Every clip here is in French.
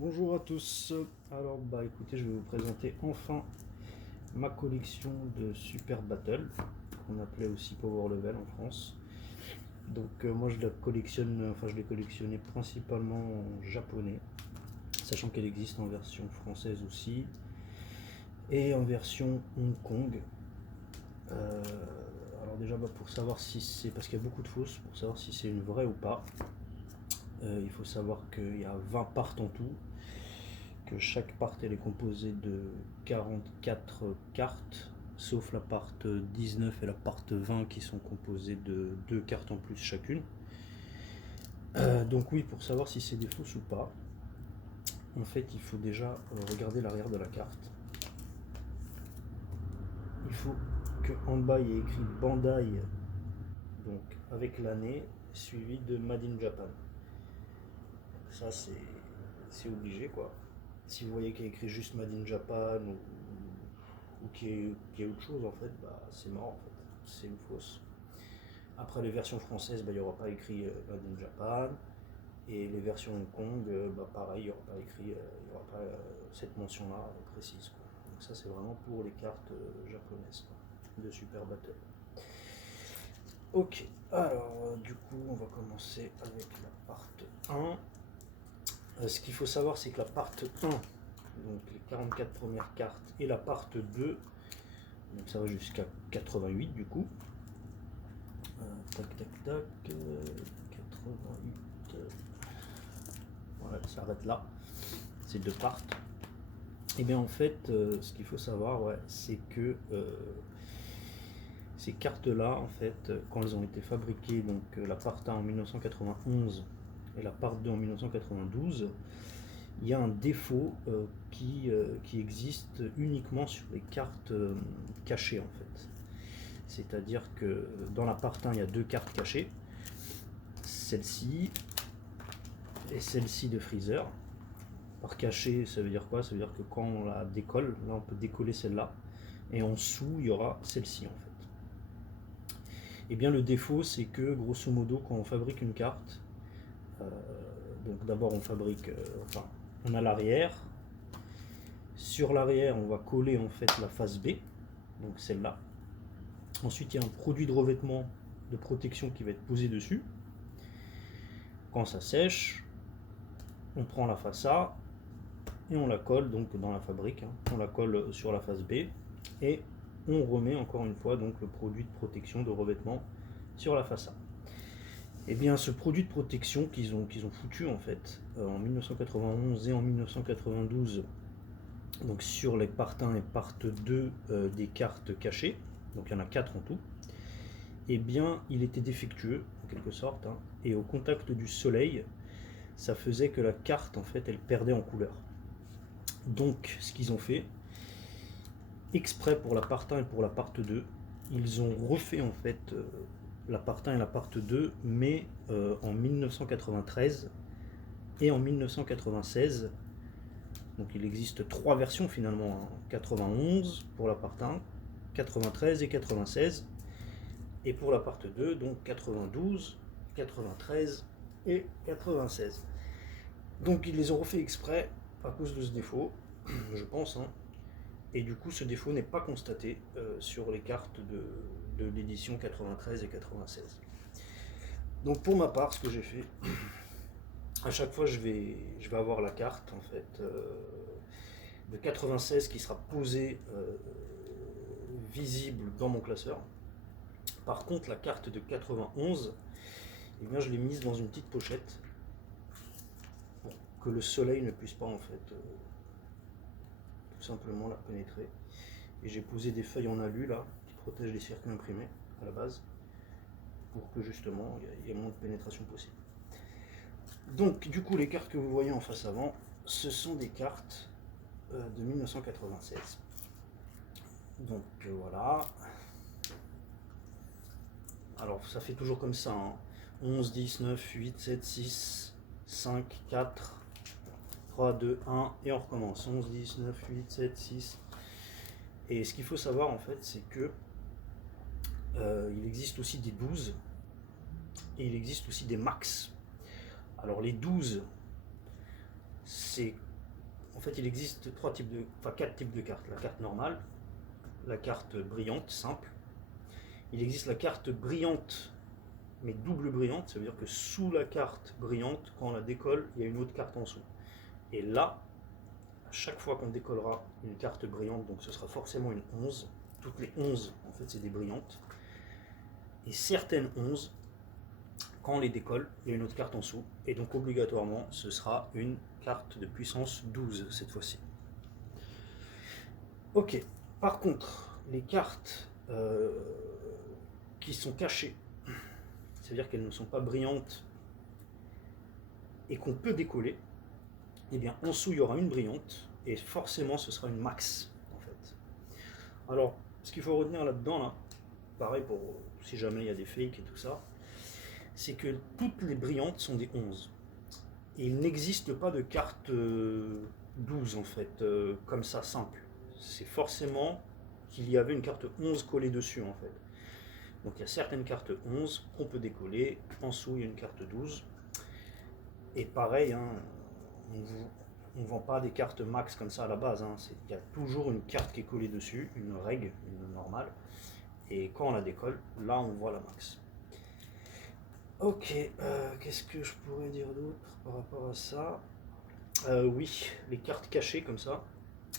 Bonjour à tous. Alors écoutez, je vais vous présenter enfin ma collection de Super Battle, qu'on appelait aussi Power Level en France. Donc moi je la collectionne, enfin je l'ai collectivonnée principalement en japonais, sachant qu'elle existe en version française aussi et en version Hong Kong. Euh, alors déjà pour savoir si c'est, parce qu'il y a beaucoup de fausses, pour savoir si c'est une vraie ou pas, il faut savoir qu'il y a 20 parts en tout, que chaque part elle est composée de 44 cartes, sauf la part 19 et la part 20 qui sont composées de 2 cartes en plus chacune. Donc oui, pour savoir si c'est des fausses ou pas, en fait il faut déjà regarder l'arrière de la carte. Il faut qu'en bas il y ait écrit Bandai, donc avec l'année, suivi de Made in Japan. Ça c'est obligé quoi. Si vous voyez qu'il y a écrit juste Made in Japan ou qu'il y ait autre chose en fait, c'est mort en fait, c'est une fausse. Après les versions françaises, il n'y aura pas écrit Made in Japan. Et les versions Hong Kong, pareil, il n'y aura pas écrit, il n'y aura pas cette mention-là précise, quoi. Donc ça c'est vraiment pour les cartes japonaises quoi, de Super Battle. Ok, alors du coup on va commencer avec la part 1. Ce qu'il faut savoir c'est que la part 1, donc les 44 premières cartes, et la part 2, donc ça va jusqu'à 88 du coup. Tac tac tac, 88. Voilà, ça s'arrête là. Ces deux parts. Et bien en fait, ce qu'il faut savoir, ouais, c'est que ces cartes-là, en fait, quand elles ont été fabriquées, donc la part 1 en 1991 et la part 2 en 1992, il y a un défaut qui existe uniquement sur les cartes cachées en fait. C'est-à-dire que dans la part 1, il y a deux cartes cachées, celle-ci et celle-ci de Freezer. Par caché, ça veut dire quoi? Ça veut dire que quand on la décolle, là on peut décoller celle-là, et en dessous il y aura celle-ci en fait. Et bien le défaut c'est que grosso modo quand on fabrique une carte, donc d'abord on fabrique, enfin on a l'arrière, sur l'arrière on va coller en fait la face B, donc celle-là. Ensuite il y a un produit de revêtement de protection qui va être posé dessus. Quand ça sèche, on prend la face A et on la colle donc dans la fabrique, on la colle sur la face B et on remet encore une fois donc le produit de protection de revêtement sur la face A. Et bien ce produit de protection qu'ils ont foutu en fait en 1991 et en 1992, donc sur les part 1 et part 2 des cartes cachées, donc il y en a 4 en tout, et bien il était défectueux en quelque sorte, et au contact du soleil ça faisait que la carte en fait elle perdait en couleur. Donc ce qu'ils ont fait, exprès pour la part 1 et pour la part 2, ils ont refait en fait la part 1 et la part 2, mais en 1993 et en 1996. Donc il existe trois versions finalement, 91 pour la part 1, 93 et 96. Et pour la part 2, donc 92, 93 et 96. Donc ils les ont refait exprès à cause de ce défaut, je pense. Et du coup, ce défaut n'est pas constaté sur les cartes de l'édition 93 et 96. Donc pour ma part, ce que j'ai fait, à chaque fois je vais avoir la carte en fait de 96 qui sera posée visible dans mon classeur. Par contre, la carte de 91, eh bien, je l'ai mise dans une petite pochette pour que le soleil ne puisse pas en fait tout simplement la pénétrer. Et j'ai posé des feuilles en alu là qui protègent les circuits imprimés à la base pour que justement il y ait moins de pénétration possible. Donc du coup les cartes que vous voyez en face avant, ce sont des cartes de 1996. Donc voilà. Alors ça fait toujours comme ça, 11, 10, 9, 8, 7, 6, 5, 4, 3, 2, 1 et on recommence. 11, 10, 9, 8, 7, 6. Et ce qu'il faut savoir en fait c'est que il existe aussi des 12 et il existe aussi des max. Alors les 12, c'est en fait, il existe quatre types de cartes. La carte normale, la carte brillante, simple. Il existe la carte brillante, mais double brillante. Ça veut dire que sous la carte brillante, quand on la décolle, il y a une autre carte en dessous. Et là, à chaque fois qu'on décollera une carte brillante, donc ce sera forcément une 11. Toutes les 11, en fait, c'est des brillantes. Et certaines 11, quand on les décolle, il y a une autre carte en dessous. Et donc, obligatoirement, ce sera une carte de puissance 12 cette fois-ci. Ok. Par contre, les cartes qui sont cachées, c'est-à-dire qu'elles ne sont pas brillantes et qu'on peut décoller, eh bien, en dessous, il y aura une brillante. Et forcément, ce sera une max, en fait. Alors, ce qu'il faut retenir là-dedans, là, pareil pour si jamais il y a des fakes et tout ça, c'est que toutes les brillantes sont des 11. Et il n'existe pas de carte 12 en fait, comme ça, simple. C'est forcément qu'il y avait une carte 11 collée dessus en fait. Donc il y a certaines cartes 11 qu'on peut décoller, en dessous il y a une carte 12. Et pareil, hein, on ne vend pas des cartes max comme ça à la base. Hein. Il y a toujours une carte qui est collée dessus, une règle, une normale. Et quand on la décolle, là on voit la max. Ok, qu'est-ce que je pourrais dire d'autre par rapport à ça? Oui, les cartes cachées comme ça,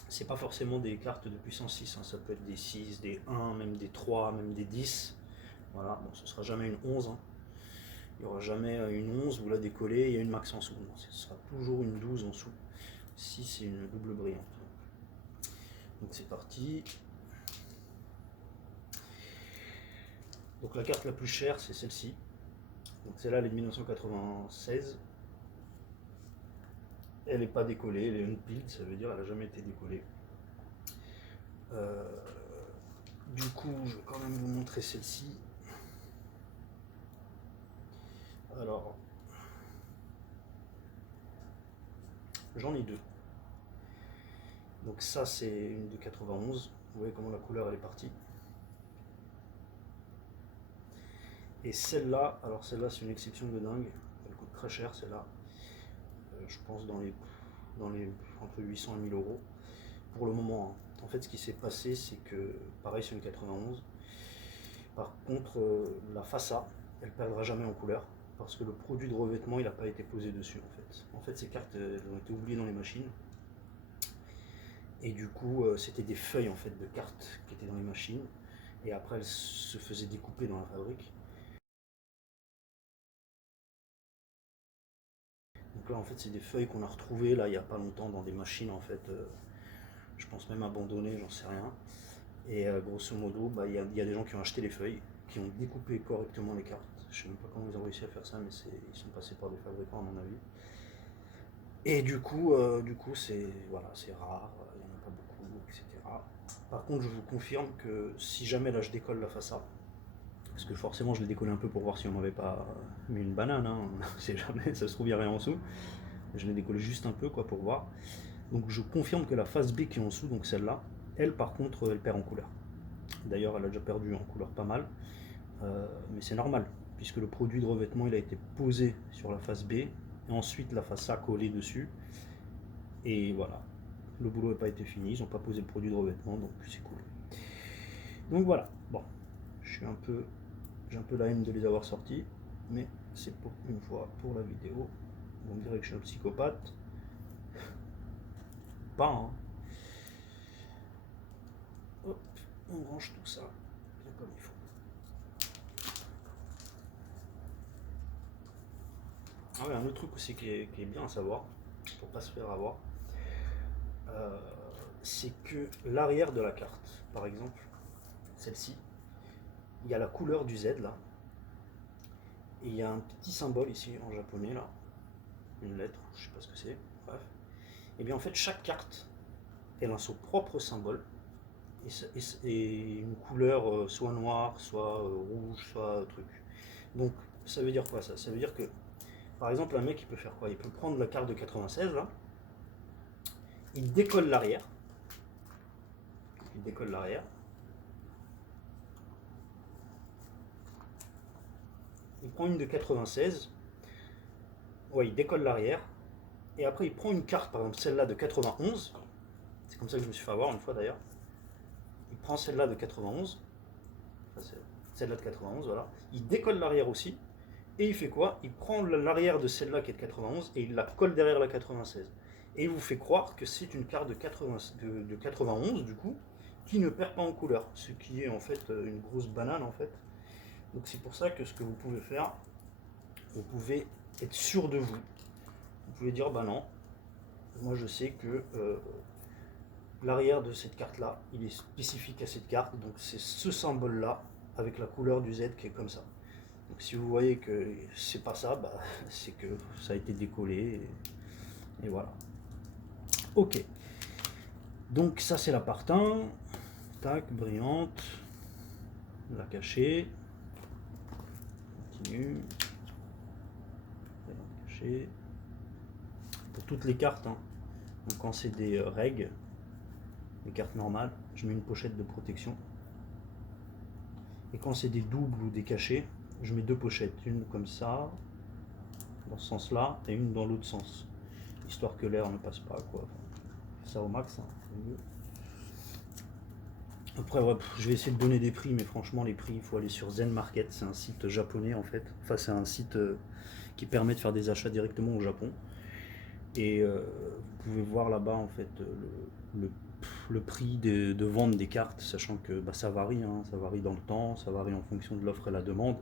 c'est pas forcément des cartes de puissance 6, hein. Ça peut être des 6, des 1, même des 3, même des 10. Voilà, bon, ce sera jamais une 11. Hein. Il n'y aura jamais une 11, vous la décollez, il y a une max en dessous. Non, ce sera toujours une 12 en dessous, si c'est une double brillante. Donc c'est parti. Donc la carte la plus chère, c'est celle-ci. Donc celle-là, elle est de 1996. Elle n'est pas décollée, elle est unpeeled, ça veut dire qu'elle n'a jamais été décollée. Du coup, je vais quand même vous montrer celle-ci. Alors, j'en ai deux. Donc ça, c'est une de 91. Vous voyez comment la couleur elle est partie. Et celle-là, alors celle-là c'est une exception de dingue. Elle coûte très cher celle-là. Je pense dans les entre 800 et 1000 euros. Pour le moment, hein. En fait, ce qui s'est passé, c'est que, pareil, c'est une 91. Par contre, la façade, elle ne perdra jamais en couleur parce que le produit de revêtement, il n'a pas été posé dessus en fait. En fait, ces cartes, elles ont été oubliées dans les machines. Et du coup, c'était des feuilles en fait de cartes qui étaient dans les machines. Et après, elles se faisaient découper dans la fabrique. Donc là, en fait, c'est des feuilles qu'on a retrouvées là il n'y a pas longtemps dans des machines en fait. Je pense même abandonnées, j'en sais rien. Et grosso modo, bah, y a des gens qui ont acheté les feuilles, qui ont découpé correctement les cartes. Je ne sais même pas comment ils ont réussi à faire ça, mais ils sont passés par des fabricants à mon avis. Et du coup c'est voilà, c'est rare, il n'y en a pas beaucoup, etc. Par contre, je vous confirme que si jamais là je décolle la façade, parce que forcément je l'ai décollé un peu pour voir si on m'avait pas mis une banane, hein, c'est jamais, ça se trouve il n'y a rien en dessous. Je l'ai décollé juste un peu quoi pour voir. Donc je confirme que la face B qui est en dessous, donc celle-là, elle par contre elle perd en couleur. D'ailleurs elle a déjà perdu en couleur pas mal, mais c'est normal, puisque le produit de revêtement il a été posé sur la face B, et ensuite la face A collée dessus, et voilà, le boulot n'a pas été fini, ils n'ont pas posé le produit de revêtement, donc c'est cool. Donc voilà, bon, j'ai un peu la haine de les avoir sortis, mais c'est pour une fois pour la vidéo. Vous me direz que je suis un psychopathe. Pas, hein. Hop, on range tout ça bien comme il faut. Ah ouais, un autre truc aussi qui est bien à savoir, pour pas se faire avoir, c'est que l'arrière de la carte, par exemple, celle-ci, il y a la couleur du Z là, et il y a un petit symbole ici en japonais là, une lettre, je sais pas ce que c'est, bref. Et bien en fait chaque carte, elle a son propre symbole, et une couleur soit noire, soit rouge, soit truc. Donc ça veut dire quoi ça? Ça veut dire que par exemple un mec il peut faire quoi? Il peut prendre la carte de 96 là, il décolle l'arrière, il décolle l'arrière, il prend une de 96, ouais, il décolle l'arrière, Et après, il prend une carte, par exemple celle-là de 91. C'est comme ça que je me suis fait avoir une fois d'ailleurs. Il prend celle-là de 91. Enfin, celle-là de 91, voilà. Il décolle l'arrière aussi. Et il fait quoi? Il prend l'arrière de celle-là qui est de 91 et il la colle derrière la 96. Et il vous fait croire que c'est une carte de 91 du coup, qui ne perd pas en couleur. Ce qui est en fait une grosse banane en fait. Donc c'est pour ça que ce que vous pouvez faire, vous pouvez être sûr de vous. Vous pouvez dire bah non, moi je sais que l'arrière de cette carte là, il est spécifique à cette carte, donc c'est ce symbole là avec la couleur du Z qui est comme ça. Donc si vous voyez que c'est pas ça, bah, c'est que ça a été décollé et voilà. Ok. Donc ça c'est la part 1. Tac, brillante. La cacher. Continue. Cacher. Pour toutes les cartes, hein. Donc quand c'est des règles, les cartes normales, je mets une pochette de protection. Et quand c'est des doubles ou des cachés, je mets deux pochettes, une comme ça, dans ce sens-là, et une dans l'autre sens, histoire que l'air ne passe pas, quoi. Ça au max, hein. Après, ouais, je vais essayer de donner des prix, mais franchement, les prix, il faut aller sur Zen Market, c'est un site japonais en fait. Enfin, c'est un site qui permet de faire des achats directement au Japon. Et vous pouvez voir là-bas en fait le prix de vente des cartes, sachant que bah, ça varie, hein, ça varie dans le temps, ça varie en fonction de l'offre et la demande.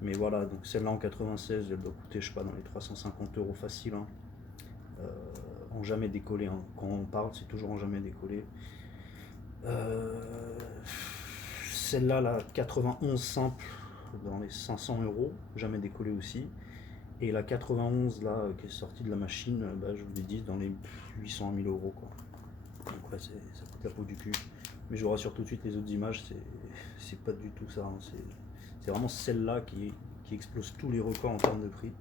Mais voilà, donc celle-là en 96, elle doit coûter, je sais pas, dans les 350 euros facile, hein. En jamais décollé, hein. Quand on parle, c'est toujours en jamais décollé. Celle-là, la 91 simple, dans les 500 euros, jamais décollé aussi. Et la 91 là, qui est sortie de la machine, bah, je vous l'ai dit, dans les 800 000 euros, quoi. Donc ouais, ça coûte la peau du cul. Mais je vous rassure tout de suite, les autres images, c'est pas du tout ça, hein. C'est vraiment celle-là qui explose tous les records en termes de prix.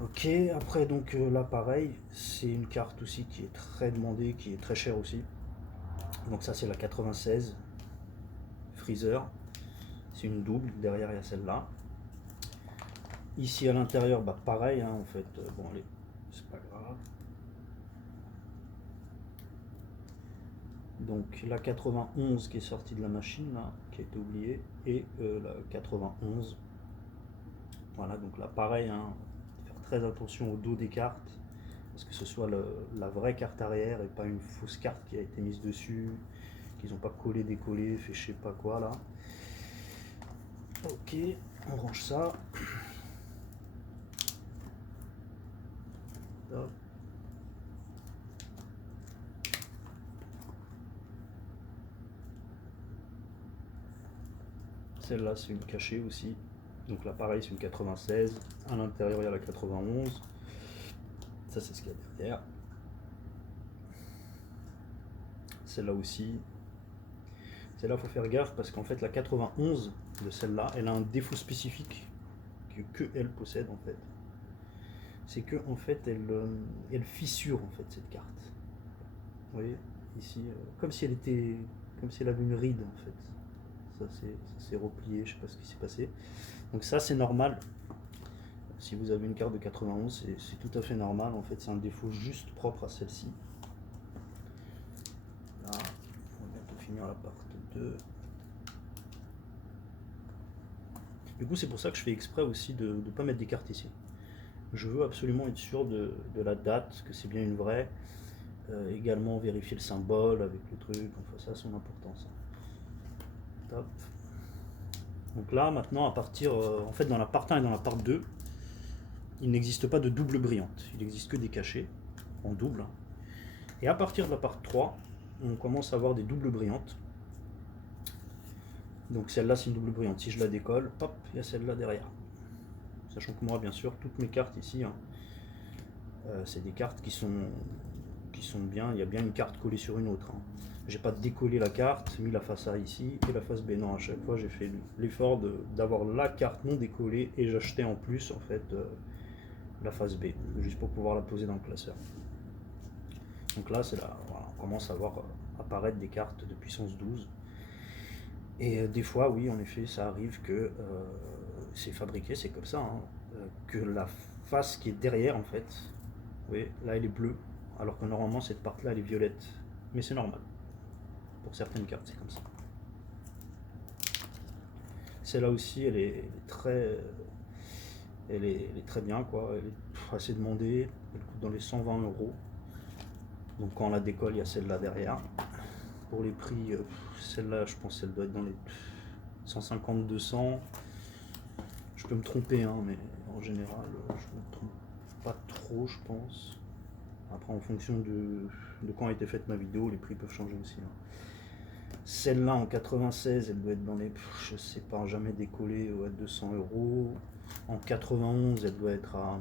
Ok, après donc là pareil, c'est une carte aussi qui est très demandée, qui est très chère aussi. Donc ça c'est la 96 Freezer, c'est une double, derrière il y a celle-là. Ici à l'intérieur, bah pareil, hein, en fait, bon allez, c'est pas grave. Donc la 91 qui est sortie de la machine, là, qui a été oubliée, et la 91. Voilà, donc là pareil, hein, faire très attention au dos des cartes, parce que ce soit la vraie carte arrière et pas une fausse carte qui a été mise dessus, qu'ils n'ont pas collé, décollé, fait je sais pas quoi là. Ok, on range ça. Hop. Celle-là c'est une cachée aussi. Donc là pareil c'est une 96. À l'intérieur il y a la 91. Ça c'est ce qu'il y a derrière. Celle-là aussi. Celle-là faut faire gaffe parce qu'en fait la 91 de celle-là, elle a un défaut spécifique que elle possède en fait. C'est que en fait elle fissure en fait cette carte. Vous voyez ici, comme si elle avait une ride en fait. Ça s'est replié, je sais pas ce qui s'est passé. Donc ça c'est normal. Si vous avez une carte de 91, c'est tout à fait normal. En fait, c'est un défaut juste propre à celle-ci. Là, on va bientôt finir la part 2. Du coup, c'est pour ça que je fais exprès aussi de ne pas mettre des cartes ici. Je veux absolument être sûr de la date, que c'est bien une vraie. Également vérifier le symbole avec le truc. Enfin, ça a son importance. Top. Donc là, maintenant, à partir, en fait, dans la part 1 et dans la part 2, il n'existe pas de double brillante. Il n'existe que des cachets en double. Et à partir de la part 3, on commence à avoir des doubles brillantes. Donc celle-là, c'est une double brillante. Si je la décolle, hop, il y a celle-là derrière. Sachant que moi, bien sûr, toutes mes cartes ici, hein, c'est des cartes qui sont bien. Il y a bien une carte collée sur une autre, hein. J'ai pas décollé la carte, mis la face A ici et la face B. Non, à chaque fois, j'ai fait l'effort d'avoir la carte non décollée et j'achetais en plus, en fait, la face B, juste pour pouvoir la poser dans le classeur. Donc là, c'est là, voilà, on commence à voir apparaître des cartes de puissance 12. Et des fois, oui, en effet, ça arrive que c'est fabriqué, c'est comme ça, hein, que la face qui est derrière en fait. Vous voyez, là elle est bleue, alors que normalement cette partie-là elle est violette. Mais c'est normal. Pour certaines cartes, c'est comme ça. Celle-là aussi, elle est très bien, quoi. Elle est assez demandée. Elle coûte dans les 120 €. Donc quand on la décolle, il y a celle-là derrière. Pour les prix, celle-là, je pense qu'elle doit être dans les 150-200. Je peux me tromper, hein, mais en général, je me trompe pas trop, je pense. Après, en fonction de quand a été faite ma vidéo, les prix peuvent changer aussi, hein. Celle-là en 96, elle doit être dans les, je sais pas, jamais décollée à 200 €. En 91, elle doit être à,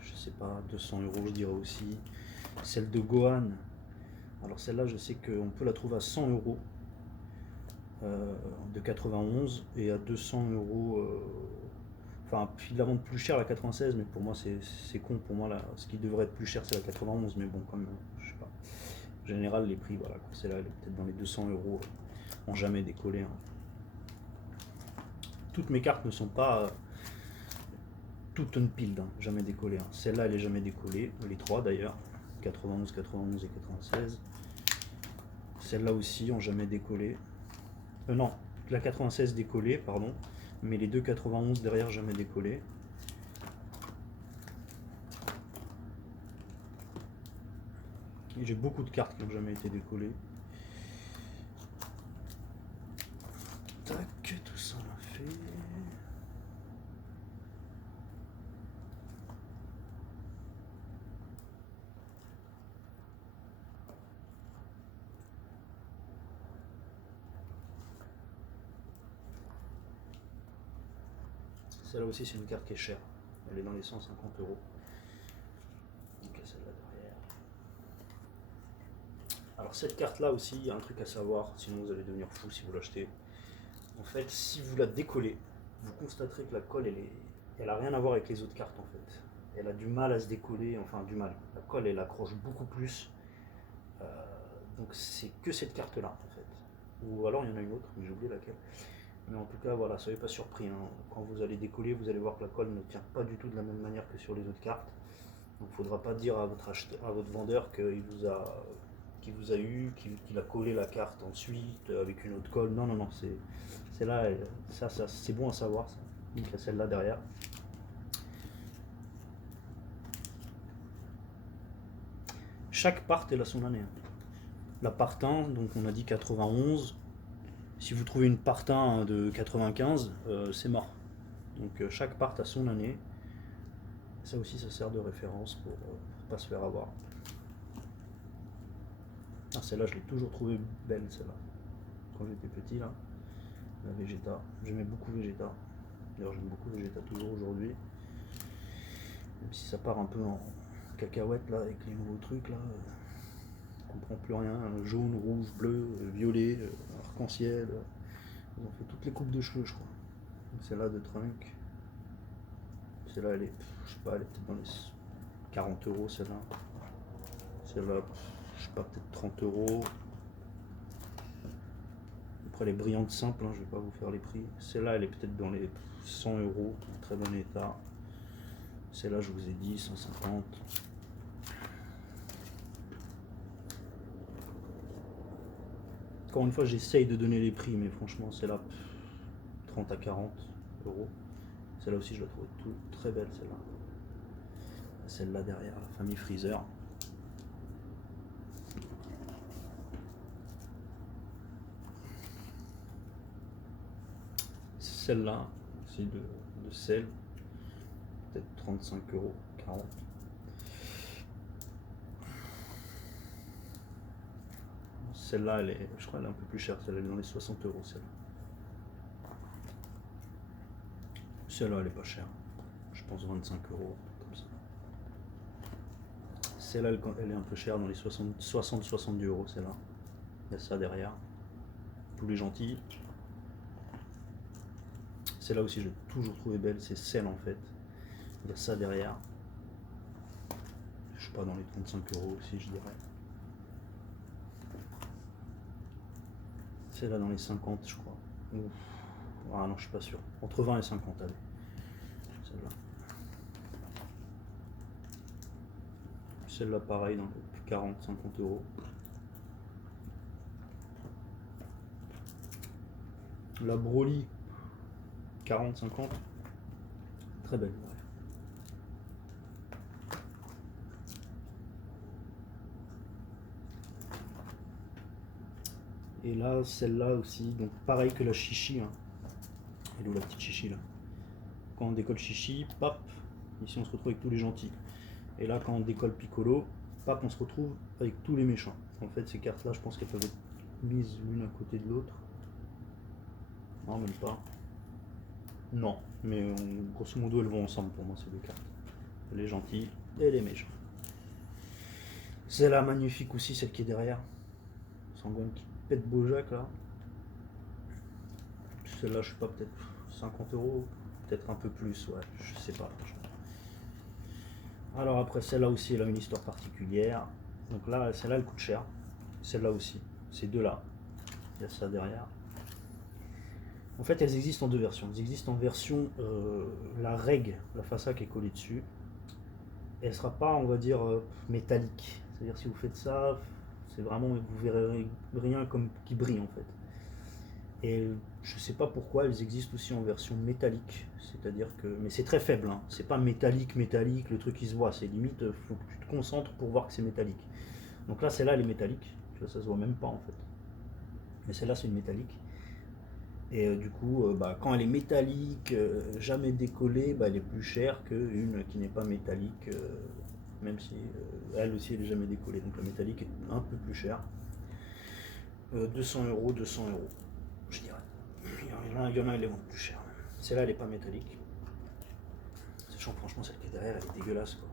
je sais pas, 200 € je dirais aussi. Celle de Gohan, alors celle-là je sais qu'on peut la trouver à 100 € de 91 et à 200 €. Enfin, puis la vente plus chère la 96, mais pour moi c'est con. Pour moi, là, ce qui devrait être plus cher c'est la 91, mais bon, comme je sais pas. En général, les prix, voilà, celle-là elle est peut-être dans les 200 € en jamais décollé, hein. Toutes mes cartes ne sont pas toutes unpeeled, hein, jamais décollées, hein. Celle-là elle est jamais décollée, les trois d'ailleurs, 91, 91 et 96. Celle-là aussi ont jamais décollé. Non, la 96 décollée, pardon, mais les deux 91 derrière jamais décollées. J'ai beaucoup de cartes qui n'ont jamais été décollées. Tac, tout ça on l'a fait. Celle-là aussi c'est une carte qui est chère. Elle est dans les 150 €. Donc celle-là derrière. Alors cette carte-là aussi, il y a un truc à savoir, sinon vous allez devenir fou si vous l'achetez. En fait, si vous la décollez, vous constaterez que la colle, elle a rien à voir avec les autres cartes en fait. Elle a du mal à se décoller, enfin du mal. La colle, elle accroche beaucoup plus. Euh, donc c'est que cette carte-là en fait. Ou alors il y en a une autre, mais j'ai oublié laquelle. Mais en tout cas, voilà, soyez pas surpris, hein. Quand vous allez décoller, vous allez voir que la colle ne tient pas du tout de la même manière que sur les autres cartes. Donc il ne faudra pas dire à votre vendeur qu'il vous a eu, qu'il a collé la carte ensuite avec une autre colle. Non, non, non, c'est là, ça c'est bon à savoir. Ça. Donc il y a celle-là derrière. Chaque part, elle a son année, hein. La part 1, donc on a dit 91. Si vous trouvez une part 1 de 95, c'est mort. Donc chaque part a son année. Ça aussi, ça sert de référence pour pas se faire avoir. Ah, celle-là, je l'ai toujours trouvée belle, celle-là. Quand j'étais petit, là, la Vegeta. J'aimais beaucoup Vegeta. D'ailleurs, j'aime beaucoup Vegeta toujours aujourd'hui. Même si ça part un peu en cacahuète, là, avec les nouveaux trucs, là. On comprend plus rien. Jaune, rouge, bleu, violet, arc-en-ciel. Ils ont fait toutes les coupes de cheveux, je crois. Celle-là de Trunk. Celle-là, elle est, je sais pas, elle est peut-être dans les 40 €, celle-là. Celle-là, je sais pas, peut-être 30 €. Après les brillantes simples, hein, je vais pas vous faire les prix. Celle-là, elle est peut-être dans les 100 €, très bon état. Celle-là, je vous ai dit, 150. Encore une fois, j'essaye de donner les prix, mais franchement, celle-là, 30 à 40 €. Celle-là aussi, je la trouve très belle, celle-là. Celle-là derrière, la famille Freezer. Celle-là, c'est de sel, peut-être 35 €, 40. Celle-là, je crois qu'elle est un peu plus chère, celle-là, elle est dans les 60 €, celle-là. Celle-là, elle est pas chère. Je pense 25 €, comme ça. Celle-là, elle est un peu chère, dans les 60-70 €, celle-là. Il y a ça derrière. Tous les gentils. Celle-là aussi, je l'ai toujours trouvé belle, c'est celle en fait. Il y a ça derrière. Je sais pas, dans les 35 € aussi, je dirais. Celle-là dans les 50, je crois. Ouf. Ah non, je suis pas sûr. Entre 20 et 50, allez. Ça celle-là. Celle-là, pareil, dans 40-50 euros. La Broly, 40-50. Très belle. Et là, celle-là aussi, donc pareil que la chichi. Hein. Elle est où la petite chichi là? Quand on décolle chichi, pap, ici on se retrouve avec tous les gentils. Et là, quand on décolle Piccolo, pap, on se retrouve avec tous les méchants. En fait, ces cartes-là, je pense qu'elles peuvent être mises l'une à côté de l'autre. Non, même pas. Non, mais grosso modo, elles vont ensemble pour moi, ces deux cartes. Les gentils et les méchants. Celle-là, magnifique aussi, celle qui est derrière. Sangohan qui pète Bojack là. Celle-là, je sais pas, peut-être 50 euros, peut-être un peu plus, ouais, je sais pas. Alors après, celle-là aussi, elle a une histoire particulière. Donc là, celle-là, elle coûte cher. Celle-là aussi, ces deux-là. Il y a ça derrière. En fait, elles existent en deux versions. Elles existent en version la règle, la façade qui est collée dessus. Elle ne sera pas, on va dire, métallique. C'est-à-dire si vous faites ça, c'est vraiment, vous verrez rien comme qui brille en fait. Et je sais pas pourquoi elles existent aussi en version métallique. C'est-à-dire que, mais c'est très faible. Hein. C'est pas métallique, le truc qui se voit. C'est limite, faut que tu te concentres pour voir que c'est métallique. Donc là, celle-là, elle est métallique. Tu vois, ça se voit même pas en fait. Mais celle-là, c'est une métallique. Et du coup, quand elle est métallique, jamais décollée, elle est plus chère qu'une qui n'est pas métallique, même si elle aussi elle est jamais décollée. Donc la métallique est un peu plus chère. 200 euros, 200 euros, je dirais. Il y en a, elles les vendent plus cher. Celle-là, elle n'est pas métallique. Sachant franchement, celle qui est derrière, elle est dégueulasse. Quoi.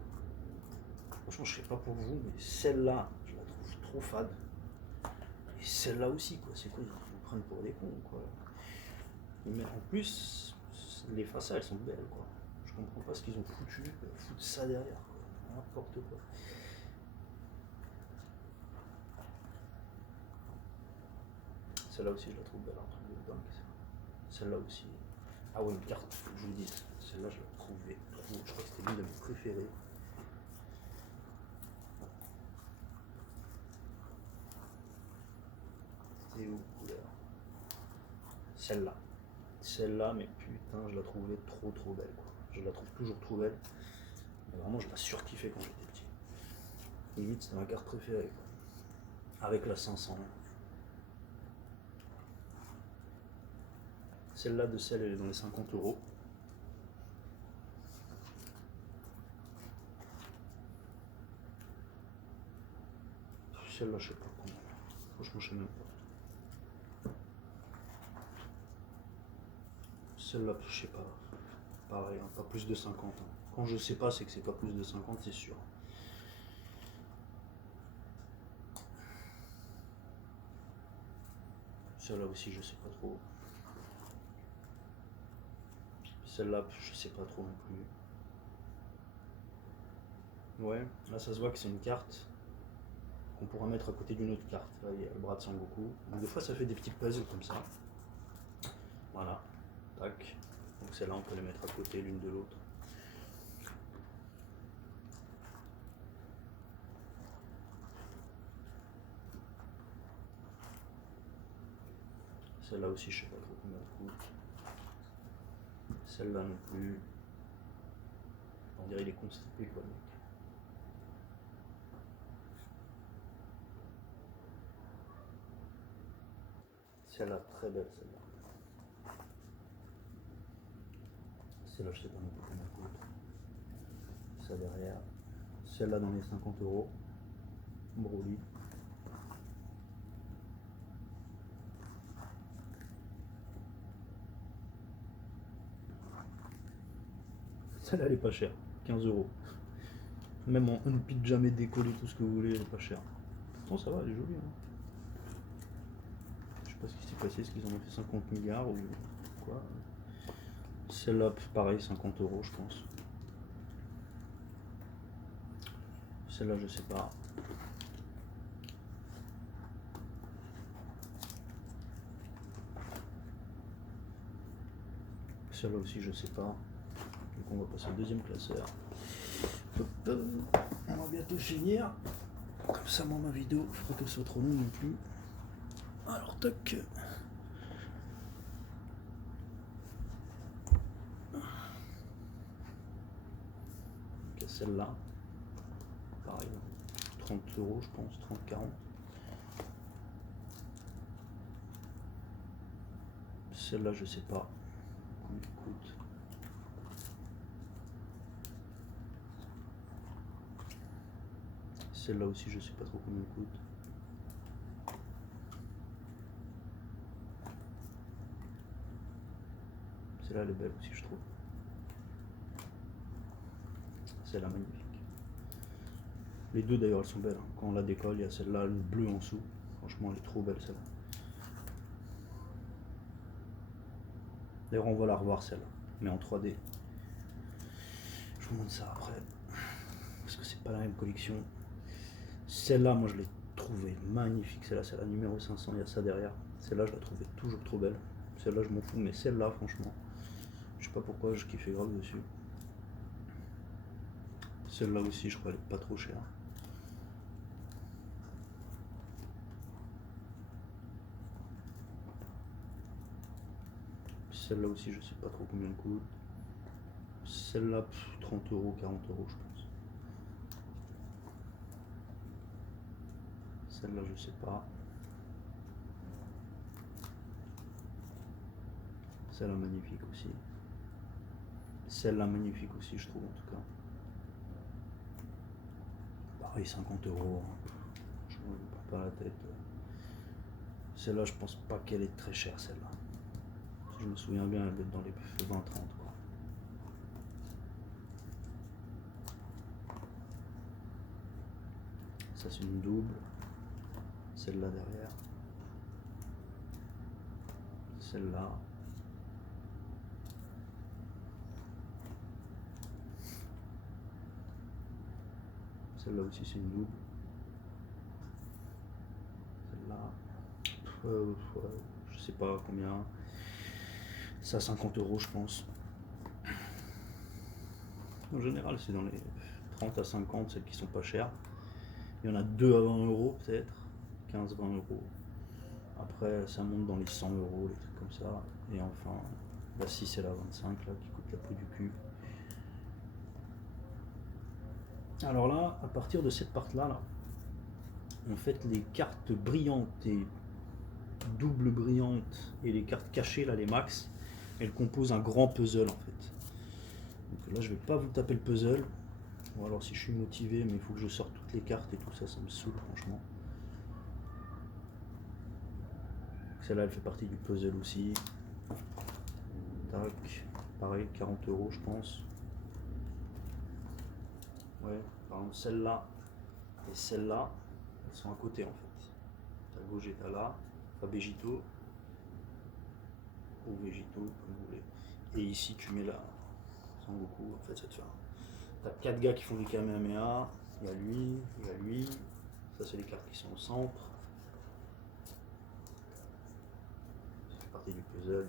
Franchement, je sais pas pour vous, mais celle-là, je la trouve trop fade. Et celle-là aussi, quoi. C'est quoi, ils nous prennent pour des cons, quoi. Mais en plus, les façades elles sont belles quoi. Je comprends pas ce qu'ils ont foutu, foutre ça derrière quoi. N'importe quoi. Celle-là aussi je la trouve belle, un truc de dingue. Celle-là aussi. Ah ouais, une carte, faut que je vous dise. Celle-là je la trouvais trop. Je crois que c'était l'une de mes préférées. C'était où couleur? Celle-là. Celle-là, mais putain, je la trouvais trop belle quoi. Je la trouve toujours trop belle. Mais vraiment, je la surkiffais quand j'étais petit. Limite, c'était ma carte préférée quoi. Avec la 500. Celle-là de celle, elle est dans les 50 euros. Celle-là, je sais pas combien. Franchement, je sais même pas. Celle-là, je sais pas. Pareil, hein, pas plus de 50. Hein. Quand je sais pas, c'est que c'est pas plus de 50, c'est sûr. Celle-là aussi, je sais pas trop. Celle-là, je sais pas trop non plus. Ouais, là ça se voit que c'est une carte qu'on pourra mettre à côté d'une autre carte. Là, il y a le bras de Sangoku. Donc des fois, ça fait des petits puzzles comme ça. Voilà, tac. Donc celle-là, on peut les mettre à côté l'une de l'autre. Celle-là aussi, je sais pas trop combien elle coûte. Celle-là non plus. On dirait qu'il est constipé quoi, le mec. Celle-là, très belle celle-là. Celle-là, je sais pas non plus combien elle coûte. Ça derrière. Celle-là dans les 50 euros. Broly. Celle-là, elle est pas chère. 15 euros. Même en unpit jamais décollé, tout ce que vous voulez, elle est pas chère. Pourtant, ça va, elle est jolie. Hein. Je sais pas ce qui s'est passé, est-ce qu'ils en ont fait 50 milliards ou quoi. Celle-là, pareil, 50 euros, je pense. Celle-là, je sais pas. Celle-là aussi, je sais pas. Donc on va passer au deuxième classeur. Hop, hop. On va bientôt finir. Comme ça, moi, ma vidéo, il faut pas qu'elle soit trop longue non plus. Alors, toc. Ok, celle-là. Pareil, 30 euros, je pense, 30-40. Celle-là, je sais pas combien elle coûte. Celle-là aussi, je sais pas trop combien elle coûte. Celle-là, elle est belle aussi, je trouve. Celle-là, magnifique. Les deux, d'ailleurs, elles sont belles. Quand on la décolle, il y a celle-là, le bleu en dessous. Franchement, elle est trop belle, celle-là. D'ailleurs, on va la revoir, celle-là, mais en 3D. Je vous montre ça après. Parce que c'est pas la même collection. Celle-là, moi, je l'ai trouvée magnifique. Celle-là, c'est la numéro 500. Il y a ça derrière. Celle-là, je la trouvais toujours trop belle. Celle-là, je m'en fous. Mais celle-là, franchement, je sais pas pourquoi, je kiffais grave dessus. Celle-là aussi, je crois, elle est pas trop chère. Celle-là aussi, je sais pas trop combien elle coûte. Celle-là, 30 euros, 40 euros, je pense. Celle-là, je sais pas. Celle-là, magnifique aussi. Celle-là, magnifique aussi, je trouve, en tout cas. Pareil, 50 euros. Je ne me prends pas la tête. Celle-là, je pense pas qu'elle est très chère, celle-là. Si je me souviens bien, elle doit être dans les 20-30, quoi. Ça, c'est une double. Celle-là derrière. Celle-là. Celle-là aussi, c'est une double. Celle-là. Je sais pas combien. Ça, 50 euros, je pense. En général, c'est dans les 30 à 50, celles qui sont pas chères. Il y en a 2 à 20 euros, peut-être. 15-20 euros. Après, ça monte dans les 100 euros, les trucs comme ça. Et enfin, la 6 et la 25, là, qui coûte la peau du cul. Alors là, à partir de cette partie-là, là, en fait, les cartes brillantes et double brillantes et les cartes cachées, là, les max, elles composent un grand puzzle, en fait. Donc là, je vais pas vous taper le puzzle. Ou alors si je suis motivé, mais il faut que je sorte toutes les cartes et tout ça, ça me saoule, franchement. Celle-là, elle fait partie du puzzle aussi. Tac, pareil, 40 euros, je pense. Ouais, par exemple, celle-là et celle-là, elles sont à côté en fait. Ta Gogeta là, ta Végito, ou Végito, comme vous voulez. Et ici, tu mets la Sangoku, en fait, ça te fait un. T'as 4 gars qui font du Kamehameha, il y a lui, il y a lui. Ça, c'est les cartes qui sont au centre. Ça fait partie du puzzle,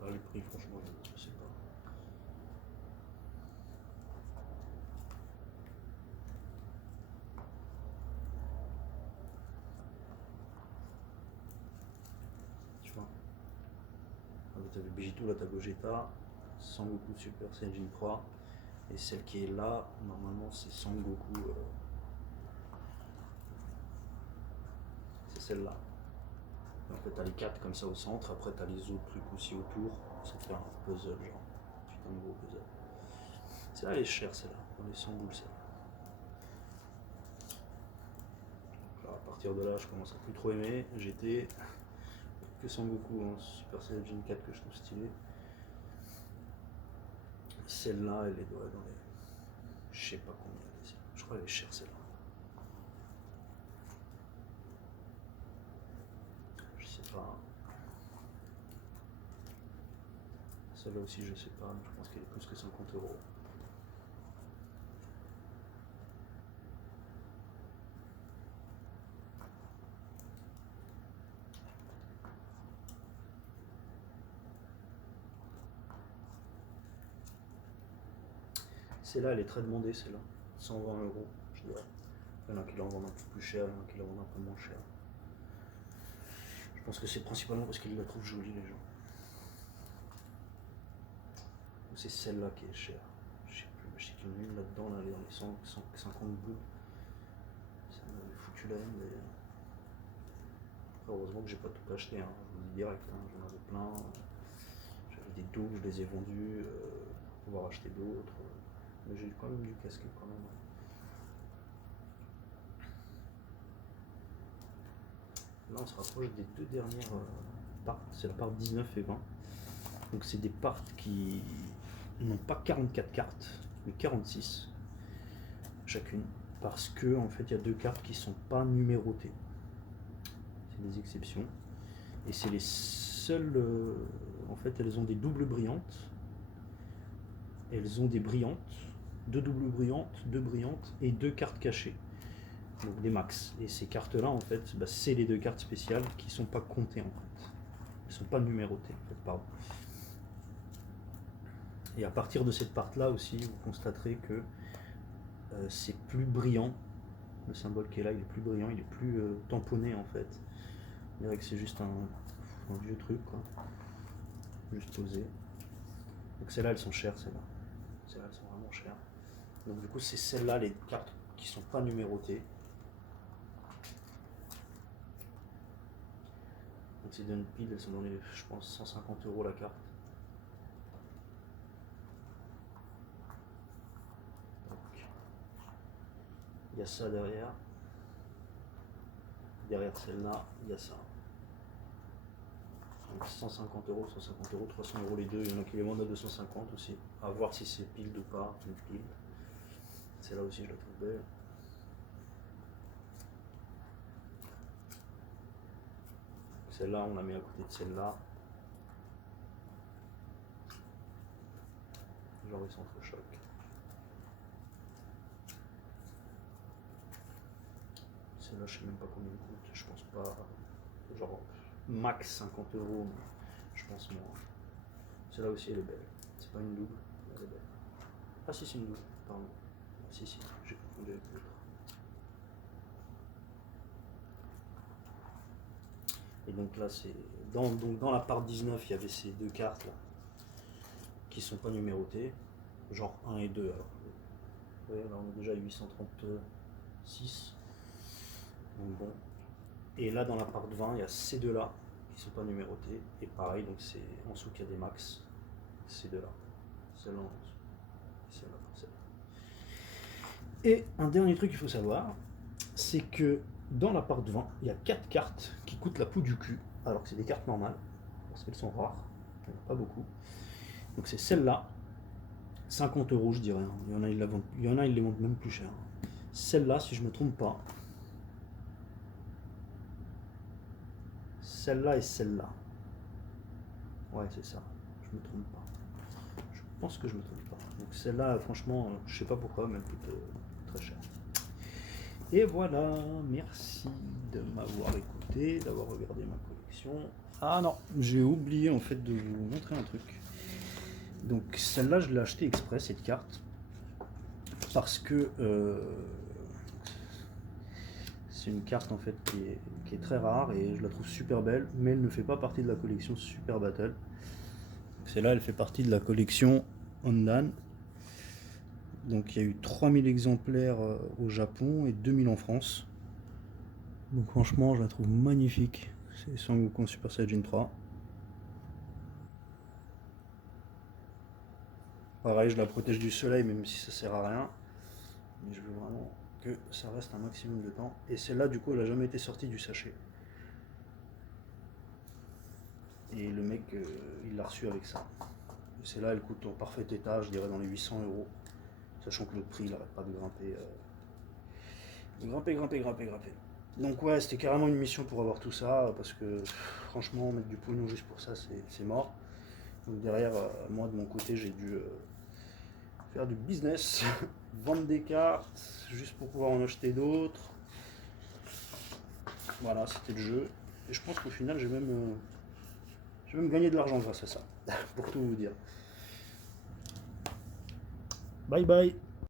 Là, les prix, franchement, je sais pas. Tu vois. Là, t'as vu Végito, là, t'as Gogeta, Sangoku Super Saiyajin 3. Et celle qui est là, normalement, c'est Sangoku. C'est celle-là. En fait, t'as les 4 comme ça au centre, après t'as les autres trucs aussi autour. Ça te fait un puzzle, genre. Putain de gros puzzle. Celle-là, elle est chère, celle-là. Dans les 100 boules, celle-là. Donc là, à partir de là, je commence à plus trop aimer. J'étais que Sangoku en Super Saiyajin 4 que je trouve stylé. Celle-là, elle est dans les. Je sais pas combien elle est. Je crois qu'elle est chère, celle-là. Je sais pas. Celle-là aussi, je sais pas, mais je pense qu'elle est plus que 50 euros. Celle-là, elle est très demandée, celle-là. 120 euros, je dirais. Il y en a qui la vendent un peu plus cher, il y en a qui la vendent un peu moins cher. Je pense que c'est principalement parce qu'ils la trouvent jolie, les gens. C'est celle-là qui est chère. Je sais plus, je sais qu'il y en a une là-dedans, là, elle est dans les 150 boules. Ça m'avait foutu la haine d'ailleurs. Heureusement que j'ai pas tout acheté, hein. Je vous le dis direct, hein. J'en avais plein. J'avais des doubles, je les ai vendus pour pouvoir acheter d'autres. Mais j'ai quand même du casquet quand même. Là on se rapproche des deux dernières parts, c'est la part 19 et 20. Donc c'est des parts qui n'ont pas 44 cartes, mais 46 chacune. Parce que en fait il y a deux cartes qui sont pas numérotées. C'est des exceptions. Et c'est les seules. En fait elles ont des doubles brillantes. Elles ont des brillantes, deux doubles brillantes, deux brillantes et deux cartes cachées. Donc des max. Et ces cartes-là, en fait, bah, c'est les deux cartes spéciales qui ne sont pas comptées, en fait. Elles ne sont pas numérotées, en fait, pardon. Et à partir de cette part-là aussi, vous constaterez que c'est plus brillant. Le symbole qui est là, il est plus brillant, il est plus tamponné, en fait. On dirait que c'est juste un vieux truc, quoi. Juste posé. Donc celles-là, elles sont chères, celles-là. Celles-là, elles sont vraiment chères. Donc du coup, c'est celles-là, les cartes qui ne sont pas numérotées. Donc c'est d'une pile, elles sont dans les, je pense, 150 euros la carte. Donc, il y a ça derrière. Derrière celle-là, il y a ça. Donc 150 euros, 150 euros, 300 euros les deux. Il y en a qui les vendent à 250 aussi. À voir si c'est pile ou pas, une pile. Celle-là aussi, je la trouve belle. Celle-là, on la met à côté de celle-là. Genre, ils s'entrechoquent. Celle-là, je sais même pas combien elle coûte. Je pense pas. Genre, max 50 euros, mais je pense moins. Celle-là aussi, elle est belle. C'est pas une double, elle est belle. Ah, si, c'est une double, pardon. Si, j'ai confondu avec l'autre. Et donc là, c'est dans la part 19, il y avait ces deux cartes là qui sont pas numérotées, genre 1 et 2. Alors, vous voyez, là on est déjà à 836. Donc bon. Et là, dans la part 20, il y a ces deux là qui sont pas numérotés. Et pareil, donc c'est en dessous qu'il y a des max. Ces deux là. Celle-là en dessous. Celle-là, celle-là. Et un dernier truc qu'il faut savoir, c'est que dans la part 20, il y a 4 cartes qui coûtent la peau du cul, alors que c'est des cartes normales, parce qu'elles sont rares, il n'y en a pas beaucoup. Donc c'est celle-là, 50 euros je dirais, hein. Il y en a ils les vendent même plus cher. Celle-là, si je ne me trompe pas, celle-là et celle-là. Ouais, c'est ça, je me trompe pas. Je pense que je me trompe pas. Donc celle-là, franchement, je sais pas pourquoi, mais elle coûte très cher. Et voilà, merci de m'avoir écouté, d'avoir regardé ma collection. Ah non, j'ai oublié en fait de vous montrer un truc. Donc celle-là, je l'ai achetée exprès, cette carte, parce que c'est une carte en fait qui est très rare et je la trouve super belle, mais elle ne fait pas partie de la collection Super Battle. Celle-là, elle fait partie de la collection Ondan. Donc il y a eu 3000 exemplaires au Japon et 2000 en France. Donc franchement, je la trouve magnifique. C'est Son Goku Super Saiyajin 3. Pareil, je la protège du soleil, même si ça sert à rien. Mais je veux vraiment que ça reste un maximum de temps. Et celle-là, du coup, elle n'a jamais été sortie du sachet. Et le mec, il l'a reçu avec ça. Celle-là, elle coûte en parfait état, je dirais dans les 800 euros. Sachant que le prix, il n'arrête pas de grimper. Grimper. Donc ouais, c'était carrément une mission pour avoir tout ça, parce que franchement, mettre du pognon juste pour ça, c'est mort. Donc derrière, moi de mon côté, j'ai dû faire du business, vendre des cartes, juste pour pouvoir en acheter d'autres. Voilà, c'était le jeu. Et je pense qu'au final, j'ai même gagné de l'argent grâce à ça, pour tout vous dire. Bye bye.